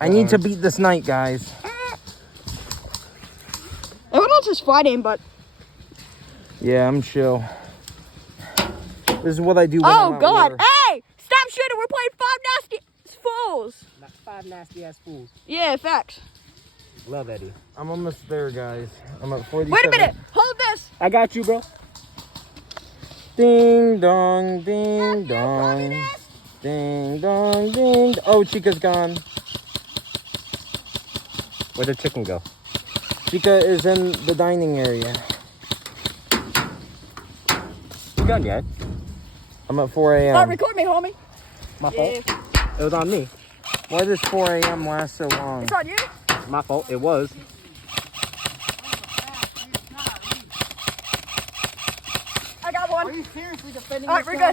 I need to beat this night, guys. Everyone else is fighting, but... Yeah, I'm chill. This is what I do when I'm Oh, God. out Hey! Stop shooting. We're playing Five Nasty Fools. Not 5 nasty-ass fools. Yeah, facts. Love Eddie. I'm almost there, guys. I'm at 47. Wait a minute. Hold this. I got you, bro. Ding dong, ding dong. Ding dong, ding. Oh, Chica's gone. Where'd the chicken go? Chica is in the dining area. You done yet? I'm at 4 Stop a.m. record me, homie. My fault. It was on me. Why does 4 a.m. last so long? It's on you. My fault. It was. I got one. Are you seriously defending All right, we're good.